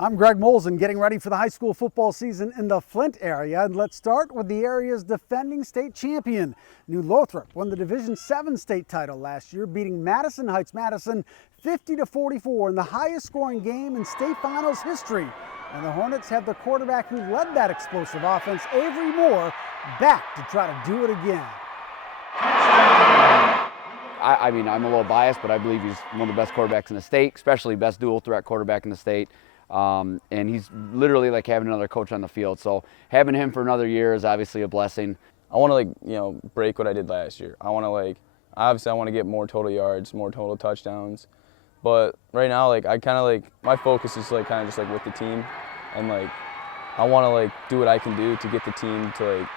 I'm Greg Molzon, getting ready for the high school football season in the Flint area. And let's start with the area's defending state champion. New Lothrop won the Division VII state title last year, beating Madison Heights-Madison 50-44 in the highest scoring game in state finals history. And the Hornets have the quarterback who led that explosive offense, Avery Moore, back to try to do it again. I mean, I'm a little biased, but I believe he's one of the best quarterbacks in the state, especially best dual threat quarterback in the state. And he's literally like having another coach on the field. So having him for another year is obviously a blessing. I want to break what I did last year. I want to obviously I want to get more total yards, more total touchdowns. But right now, I kind of my focus is kind of just with the team, and I want to do what I can do to get the team to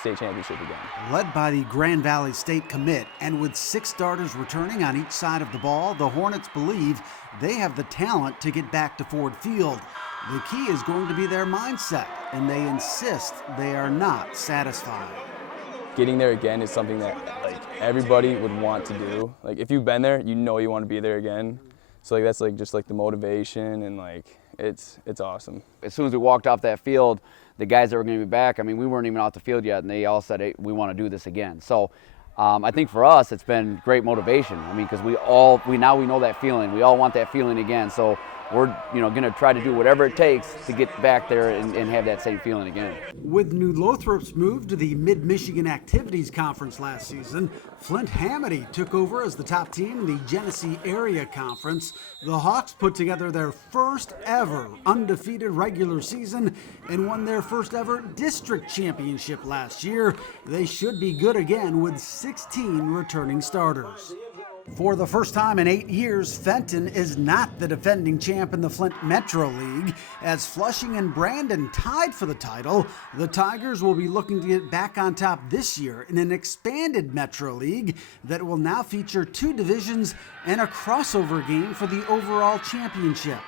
state championship again. Led by the Grand Valley State commit, and with 6 starters returning on each side of the ball, the Hornets believe they have the talent to get back to Ford Field. The key is going to be their mindset, and they insist they are not satisfied. Getting there again is something that everybody would want to do. If you've been there, you want to be there again. So that's just the motivation, and it's awesome. As soon as we walked off that field, the guys that were going to be back, I mean, we weren't even off the field yet, and they all said, hey, we want to do this again. So I think for us, it's been great motivation. I mean, because we know that feeling. We all want that feeling again. So we're going to try to do whatever it takes to get back there and have that same feeling again. With New Lothrop's move to the Mid-Michigan Activities Conference last season, Flint Hamady took over as the top team in the Genesee Area Conference. The Hawks put together their first ever undefeated regular season and won their first ever district championship last year. They should be good again with 16 returning starters. For the first time in 8 years, Fenton is not the defending champ in the Flint Metro League. As Flushing and Brandon tied for the title, the Tigers will be looking to get back on top this year in an expanded Metro League that will now feature 2 divisions and a crossover game for the overall championship.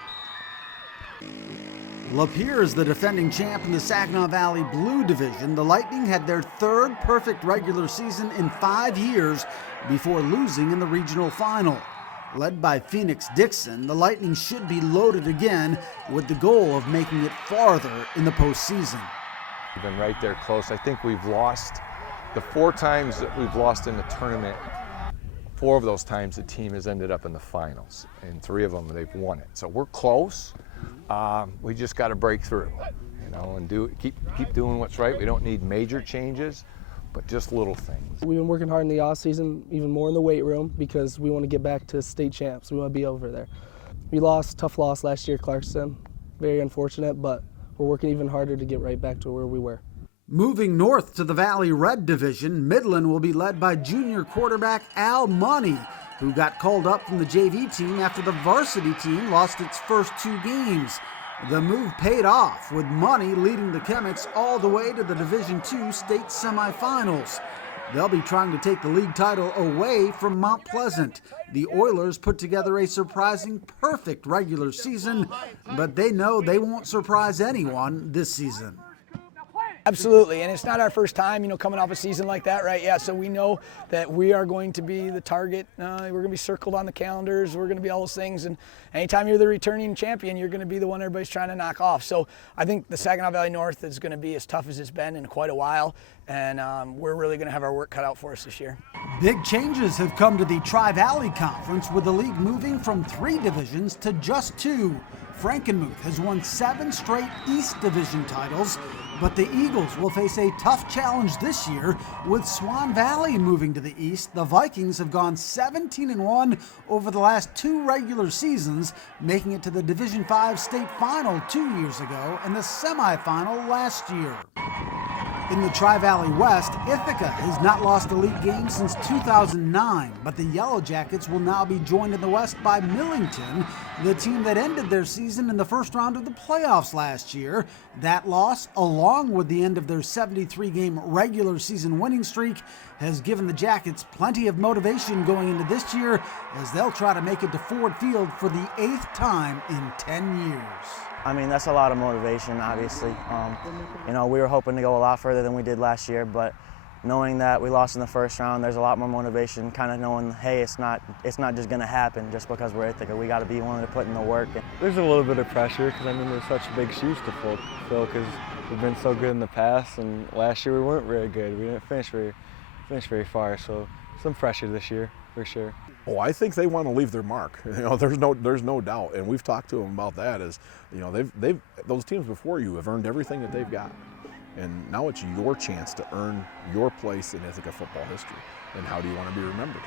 Lapeer is the defending champ in the Saginaw Valley Blue Division. The Lightning had their 3rd perfect regular season in 5 years before losing in the regional final. Led by Phoenix Dixon, the Lightning should be loaded again with the goal of making it farther in the postseason. We've been right there close. I think we've lost the 4 times that we've lost in the tournament. 4 of those times the team has ended up in the finals, and 3 of them they've won it. So we're close. We just got to break through, and keep doing what's right. We don't need major changes, but just little things. We've been working hard in the off season, even more in the weight room, because we want to get back to state champs. We want to be over there. We tough loss last year, Clarkston. Very unfortunate, but we're working even harder to get right back to where we were. Moving north to the Valley Red Division, Midland will be led by junior quarterback Al Money, who got called up from the JV team after the varsity team lost its first 2 games. The move paid off, with Money leading the Chemics all the way to the Division II state semifinals. They'll be trying to take the league title away from Mount Pleasant. The Oilers put together a surprising perfect regular season, but they know they won't surprise anyone this season. Absolutely, and it's not our first time, coming off a season like that, right? Yeah, so we know that we are going to be the target. We're going to be circled on the calendars. We're going to be all those things, and anytime you're the returning champion, you're going to be the one everybody's trying to knock off. So I think the Saginaw Valley North is going to be as tough as it's been in quite a while, and we're really going to have our work cut out for us this year. Big changes have come to the Tri-Valley Conference, with the league moving from 3 divisions to just 2. Frankenmuth has won 7 straight East Division titles, but the Eagles will face a tough challenge this year with Swan Valley moving to the East. The Vikings have gone 17-1 over the last 2 regular seasons, making it to the Division V state final 2 years ago and the semifinal last year. In the Tri-Valley West, Ithaca has not lost a league game since 2009, but the Yellow Jackets will now be joined in the West by Millington, the team that ended their season in the first round of the playoffs last year. That loss, along with the end of their 73-game regular season winning streak, has given the Jackets plenty of motivation going into this year as they'll try to make it to Ford Field for the 8th time in 10 years. I mean, that's a lot of motivation, obviously. We were hoping to go a lot further than we did last year, but knowing that we lost in the first round, there's a lot more motivation, kind of knowing, hey, it's not just going to happen just because we're Ithaca. We got to be willing to put in the work. There's a little bit of pressure because, I mean, there's such big shoes to fill because we've been so good in the past, and last year we weren't very good. We didn't finish very far, so some pressure this year for sure. Oh, I think they want to leave their mark. You know, there's no doubt, and we've talked to them about that. Is, you know, they've those teams before you have earned everything that they've got, and now it's your chance to earn your place in Ithaca football history. And how do you want to be remembered?